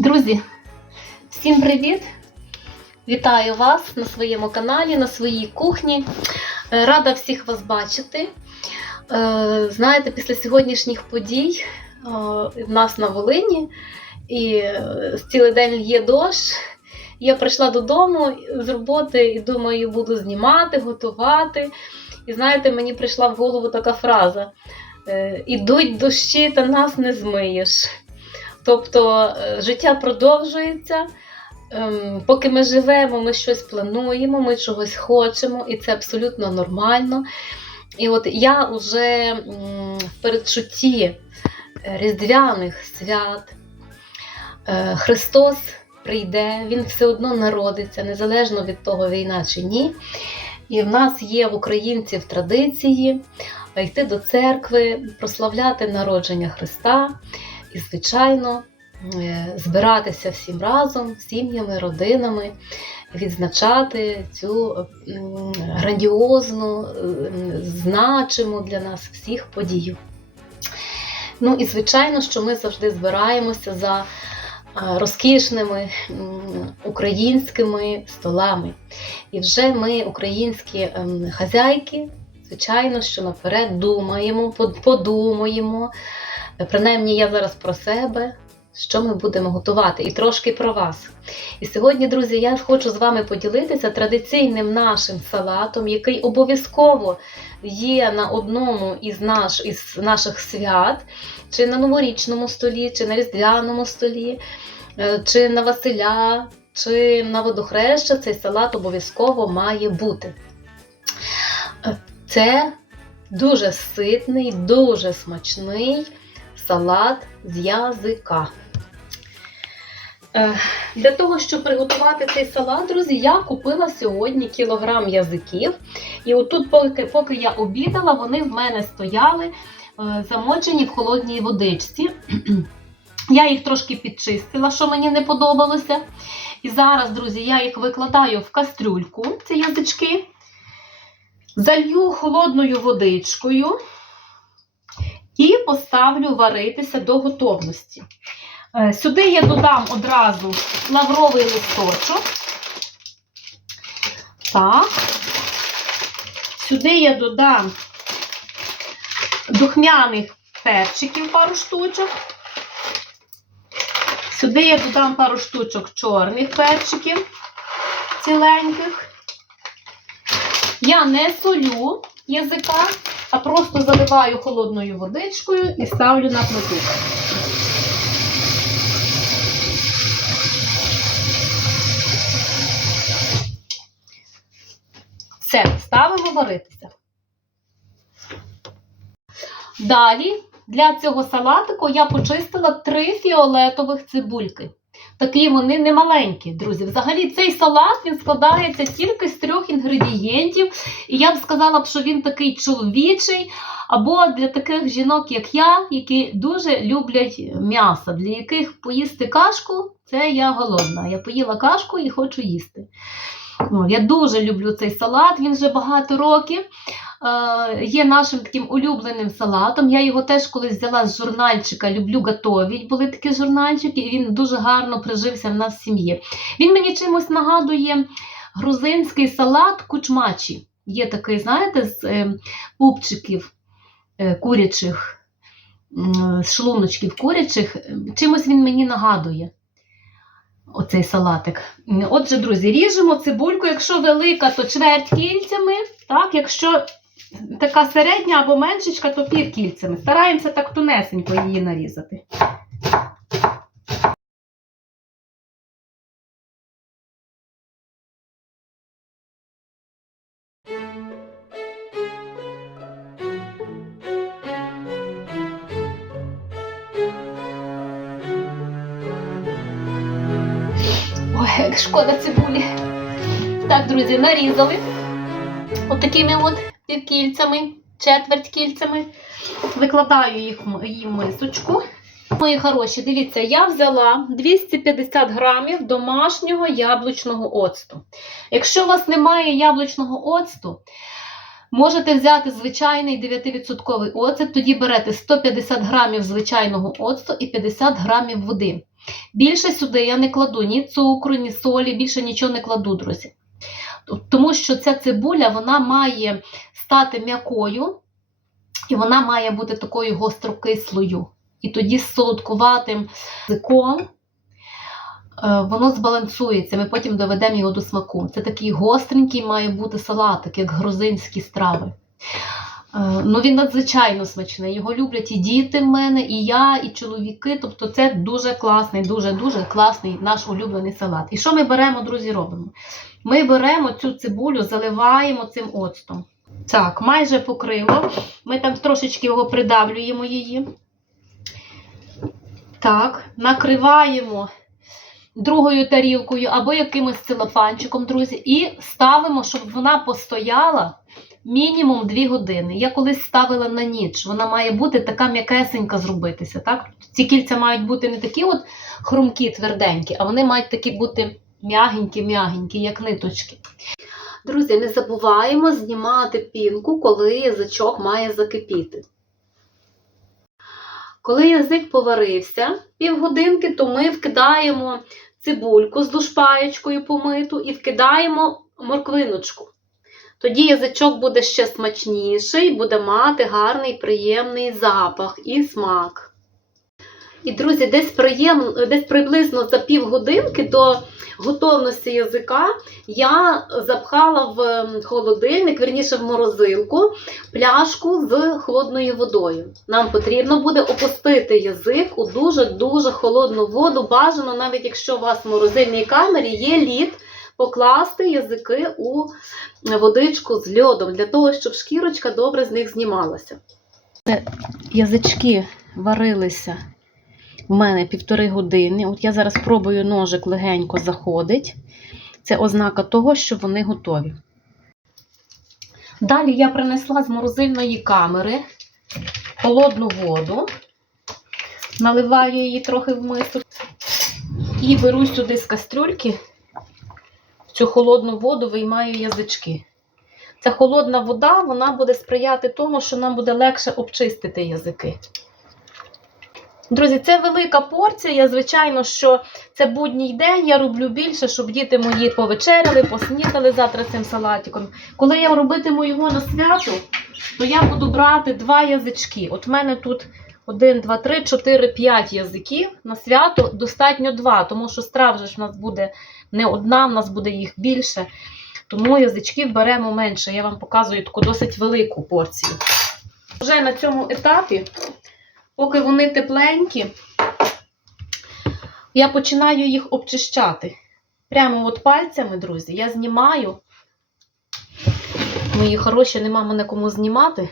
Друзі, всім привіт! Вітаю вас на своєму каналі, на своїй кухні. Е, Рада всіх вас бачити. Е, Знаєте, після сьогоднішніх подій е, в нас на Волині і цілий день є дощ. Я прийшла додому з роботи і думаю, буду знімати, готувати. І знаєте, мені прийшла в голову така фраза: Ідуть дощі, та нас не змиєш. Тобто е, життя продовжується. Ем, Поки ми живемо, ми щось плануємо, ми чогось хочемо, і це абсолютно нормально. І от я вже в передчутті е, Різдвяних свят е, Христос прийде, Він все одно народиться, незалежно від того, війна чи ні. І в нас є в українців традиції йти до церкви, прославляти народження Христа і, звичайно, е, збиратися всім разом, сім'ями, родинами, відзначати цю грандіозну, значиму для нас всіх подію. Ну і звичайно, що ми завжди збираємося за розкішними українськими столами. І вже ми, українські ем, хазяйки, звичайно, що наперед думаємо, подумаємо. Принаймні, я зараз про себе, що ми будемо готувати, і трошки про вас. І сьогодні, друзі, я хочу з вами поділитися традиційним нашим салатом, який обов'язково є на одному із, наш, із наших свят, чи на новорічному столі, чи на різдвяному столі, е, чи на Василя, чи на водохреща. Цей салат обов'язково має бути. Це дуже ситний, дуже смачний салат з язика. Е, Для того, щоб приготувати цей салат, друзі, я купила сьогодні кілограм язиків. І отут, поки, поки я обідала, вони в мене стояли е, замочені в холодній водичці. Я їх трошки підчистила, що мені не подобалося. І зараз, друзі, я їх викладаю в кастрюльку, ці язички, залью холодною водичкою і поставлю варитися до готовності. Е, Сюди я додам одразу лавровий листочок. Так. Сюди я додам духмяних перчиків пару штучок. Сюди я додам пару штучок чорних перчиків ціленьких. Я не солю язика, а просто заливаю холодною водичкою і ставлю на плиту. Все, ставимо варитися. Далі для цього салатику я почистила три фіолетових цибульки. Такі вони не маленькі, друзі. Взагалі, цей салат він складається тільки з трьох інгредієнтів. І я б сказала, що він такий чоловічий, або для таких жінок, як я, які дуже люблять м'ясо, для яких поїсти кашку це я голодна. Я поїла кашку і хочу їсти. Я дуже люблю цей салат, він вже багато років. Е, є нашим таким улюбленим салатом. Я його теж колись взяла з журнальчика Люблю готовіть. Були такі журнальчики, і він дуже гарно прижився в нас в сім'ї. Він мені чимось нагадує грузинський салат кучмачі. Є такий, знаєте, з е, пупчиків е, курячих, з шлуночків курячих. Чимось він мені нагадує. Оцей салатик. Отже, друзі, ріжемо цибульку. Якщо велика, то чверть кільцями. Так, якщо така середня або меншечка, то пів кільцями. Стараємося так тунесенько її нарізати. Ой, як шкода цибулі. Так, друзі, нарізали. Отакими от півкільцями, четверть кільцями. Викладаю їх в мисочку. Мої хороші, дивіться, я взяла 250 грамів домашнього яблучного оцту. Якщо у вас немає яблучного оцту, можете взяти звичайний 9% оцет, тоді берете 150 грамів звичайного оцту і 50 грамів води. Більше сюди я не кладу ні цукру, ні солі, більше нічого не кладу, друзі. Тому що ця цибуля вона має стати м'якою, і вона має бути такою гострокислою. І тоді з солодкуватим язиком е, воно збалансується. Ми потім доведемо його до смаку. Це такий гостренький має бути салатик, як грузинські страви. Е, Ну, він надзвичайно смачний. Його люблять і діти в мене, і я, і чоловіки. Тобто це дуже класний, дуже-дуже класний наш улюблений салат. І що ми беремо, друзі, робимо? Ми беремо цю цибулю, заливаємо цим оцтом. Так, майже покрило. Ми там трошечки його придавлюємо її. Так, накриваємо другою тарілкою або якимось целофанчиком, друзі, і ставимо, щоб вона постояла мінімум 2 години. Я колись ставила на ніч. Вона має бути така м'якесенька зробитися. Так? Ці кільця мають бути не такі от хрумкі, тверденькі, а вони мають такі бути м'ягенькі-м'ягенькі, як ниточки. Друзі, не забуваємо знімати пінку, коли язичок має закипіти. Коли язик поварився півгодинки, то ми вкидаємо цибульку з душпаєчкою помиту і вкидаємо морквиночку. Тоді язичок буде ще смачніший, буде мати гарний приємний запах і смак. І, друзі, десь, приєм... десь приблизно за півгодинки до готовності язика я запхала в холодильник, верніше в морозилку, пляшку з холодною водою. Нам потрібно буде опустити язик у дуже-дуже холодну воду. Бажано, навіть якщо у вас в морозильній камері є лід, покласти язики у водичку з льодом, для того, щоб шкірочка добре з них знімалася. Язички варилися в мене півтори години. От я зараз пробую ножик легенько заходить. Це ознака того, що вони готові. Далі я принесла з морозильної камери холодну воду, наливаю її трохи в миску і беру сюди з кастрюльки, цю холодну воду виймаю язички. Ця холодна вода вона буде сприяти тому, що нам буде легше обчистити язики. Друзі, це велика порція. Звичайно, що це будній день. Я роблю більше, щоб діти мої повечеряли, поснідали завтра цим салатиком. Коли я робитиму його на свято, то я буду брати два язички. От в мене тут 1, 2, 3, 4, 5 язиків. На свято достатньо два, тому що страв же ж в нас буде не одна, в нас буде їх більше. Тому язичків беремо менше. Я вам показую таку досить велику порцію. Вже на цьому етапі Поки вони тепленькі, я починаю їх обчищати. Прямо от пальцями, друзі, я знімаю. Мої хороші, нема мене кому знімати.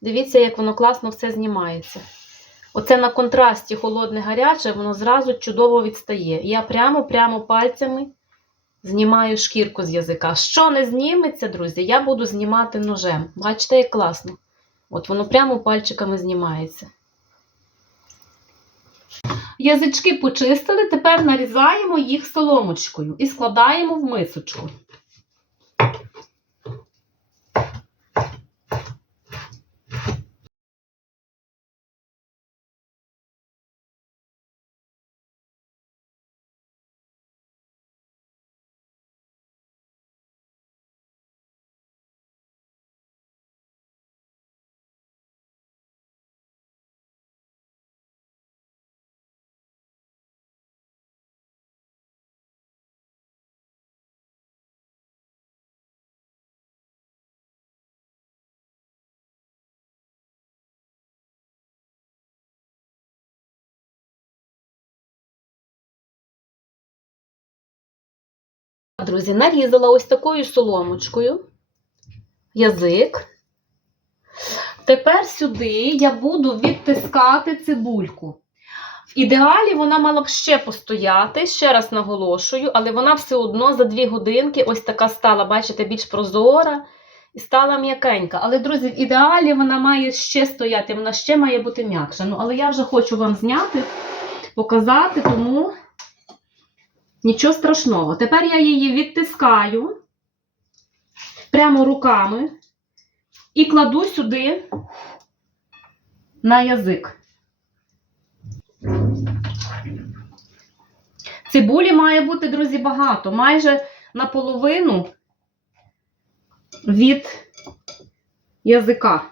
Дивіться, як воно класно все знімається. Оце на контрасті холодне-гаряче, воно зразу чудово відстає. Я прямо-прямо пальцями знімаю шкірку з язика. Що не зніметься, друзі, я буду знімати ножем. Бачите, як класно. От воно прямо пальчиками знімається. Язички почистили, тепер нарізаємо їх соломочкою і складаємо в мисочку. Друзі, нарізала ось такою соломочкою язик. Тепер сюди я буду відтискати цибульку. В ідеалі вона мала б ще постояти, ще раз наголошую, але вона все одно за дві годинки ось така стала, бачите, більш прозора і стала м'якенька. Але, друзі, в ідеалі вона має ще стояти, вона ще має бути м'якша. Ну, але я вже хочу вам зняти, показати, тому. Нічого страшного. Тепер я її відтискаю прямо руками і кладу сюди на язик. Цибулі має бути, друзі, багато. Майже наполовину від язика.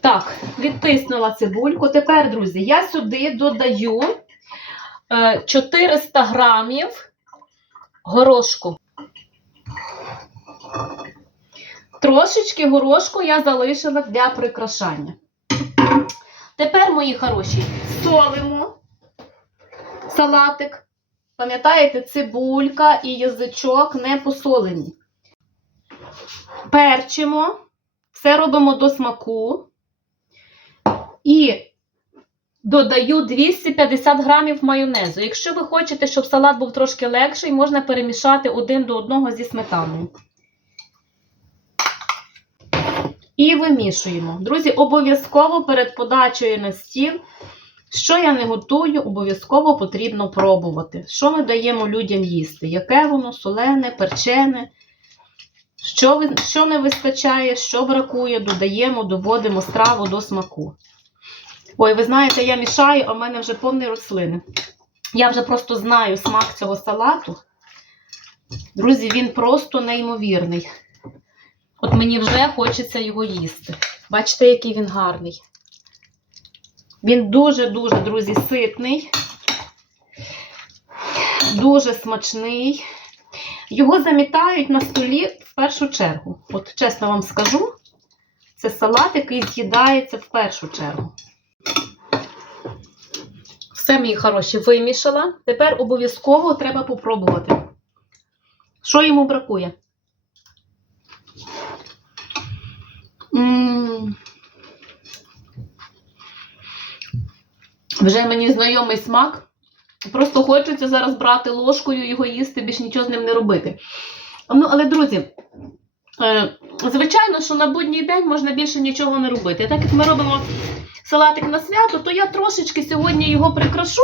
Так, відтиснула цибульку. Тепер, друзі, я сюди додаю 400 грамів горошку. трошечки горошку я залишила для прикрашання. Тепер, мої хороші, солимо салатик. Пам'ятаєте, цибулька і язичок не посолені. Перчимо, все робимо до смаку. І Додаю 250 грамів майонезу. Якщо ви хочете, щоб салат був трошки легший, можна перемішати один до одного зі сметаною. І вимішуємо. Друзі, обов'язково перед подачею на стіл, що я не готую, обов'язково потрібно пробувати. Що ми даємо людям їсти? Яке воно солене, перчене, що, що не вистачає, що бракує, додаємо, доводимо страву до смаку. Ой, ви знаєте, я мішаю, а в мене вже повні рослини. Я вже просто знаю смак цього салату. Друзі, він просто неймовірний. От мені вже хочеться його їсти. Бачите, який він гарний. Він дуже-дуже, друзі, ситний, дуже смачний. Його замітають на столі в першу чергу. От чесно вам скажу, це салат, який з'їдається в першу чергу. Все, мої хороші, вимішала. Тепер обов'язково треба попробувати. Що йому бракує? М. Вже мені знайомий смак. Просто хочеться зараз брати ложкою, його їсти, більш нічого з ним не робити. Ну, але, друзі, е, звичайно, що на будній день можна більше нічого не робити. Так як ми робимо салатик на свято, то я трошечки сьогодні його прикрашу.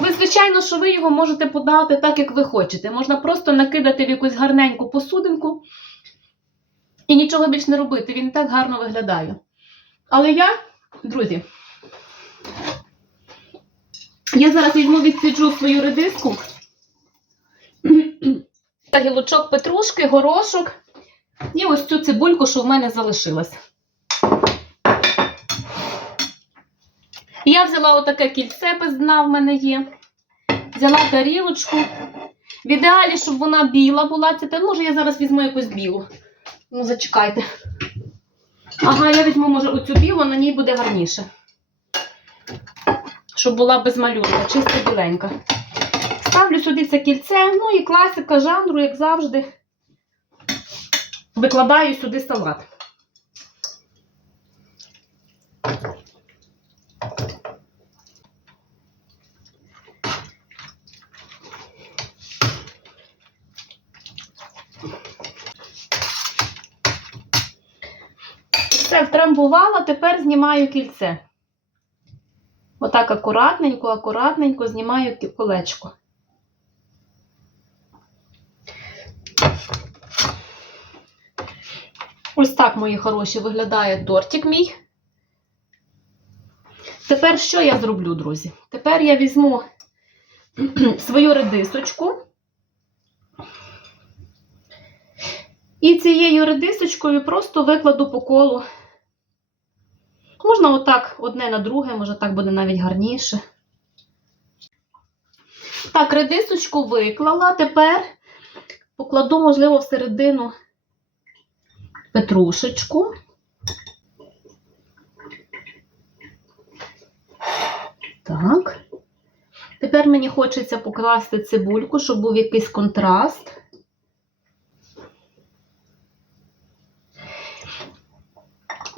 Ви, звичайно, що ви його можете подати так, як ви хочете. Можна просто накидати в якусь гарненьку посудинку і нічого більш не робити. Він так гарно виглядає. Але я, друзі, я зараз візьму відсиджу свою редиску. Та гілочок петрушки, горошок і ось цю цибульку, що в мене залишилась. Я взяла отаке кільце без дна в мене є. Взяла тарілочку. В ідеалі, щоб вона біла була. Це те, може, я зараз візьму якусь білу. Ну, зачекайте. Ага, я візьму, може, оцю білу, на ній буде гарніше. Щоб була без малюнка, чисто біленька. Ставлю сюди це кільце, ну і класика жанру, як завжди. Викладаю сюди салат. Все, тепер знімаю кільце. Отак акуратненько, акуратненько знімаю колечко. Ось так, мої хороші, виглядає тортик мій. Тепер що я зроблю, друзі? Тепер я візьму свою редисочку. І цією редисочкою просто викладу по колу. Можна отак одне на друге, може так буде навіть гарніше. Так, редисочку виклала. Тепер покладу, можливо, всередину петрушечку. Так. Тепер мені хочеться покласти цибульку, щоб був якийсь контраст.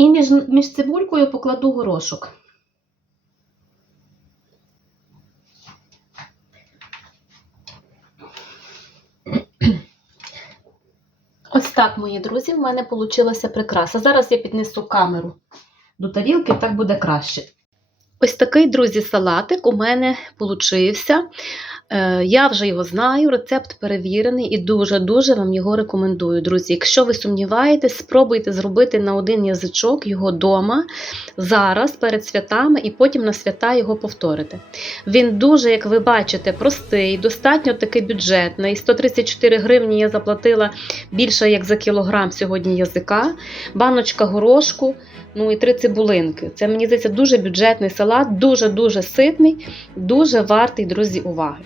І між, між цибулькою покладу горошок. Ось так, мої друзі, в мене вийшла прикраса. Зараз я піднесу камеру до тарілки, так буде краще. Ось такий, друзі, салатик у мене получився. Е, Я вже його знаю, рецепт перевірений і дуже-дуже вам його рекомендую, друзі. Якщо ви сумніваєтесь, спробуйте зробити на один язичок його вдома зараз перед святами і потім на свята його повторити. Він дуже, як ви бачите, простий, достатньо такий бюджетний. 134 гривні я заплатила більше як за кілограм сьогодні язика, баночка горошку. Ну і три цибулинки. Це мені здається дуже бюджетний салат, дуже-дуже ситний, дуже вартий, друзі, уваги.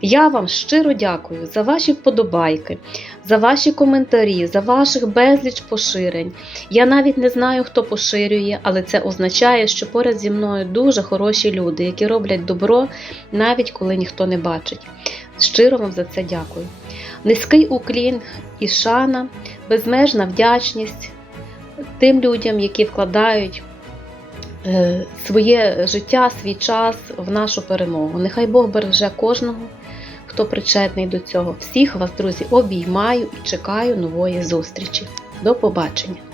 Я вам щиро дякую за ваші вподобайки, за ваші коментарі, за ваших безліч поширень. Я навіть не знаю, хто поширює, але це означає, що поряд зі мною дуже хороші люди, які роблять добро, навіть коли ніхто не бачить. Щиро вам за це дякую. Низький уклін і шана, безмежна вдячність тим людям, які вкладають е, своє життя, свій час в нашу перемогу. Нехай Бог береже кожного, хто причетний до цього. Всіх вас, друзі, обіймаю і чекаю нової зустрічі. До побачення!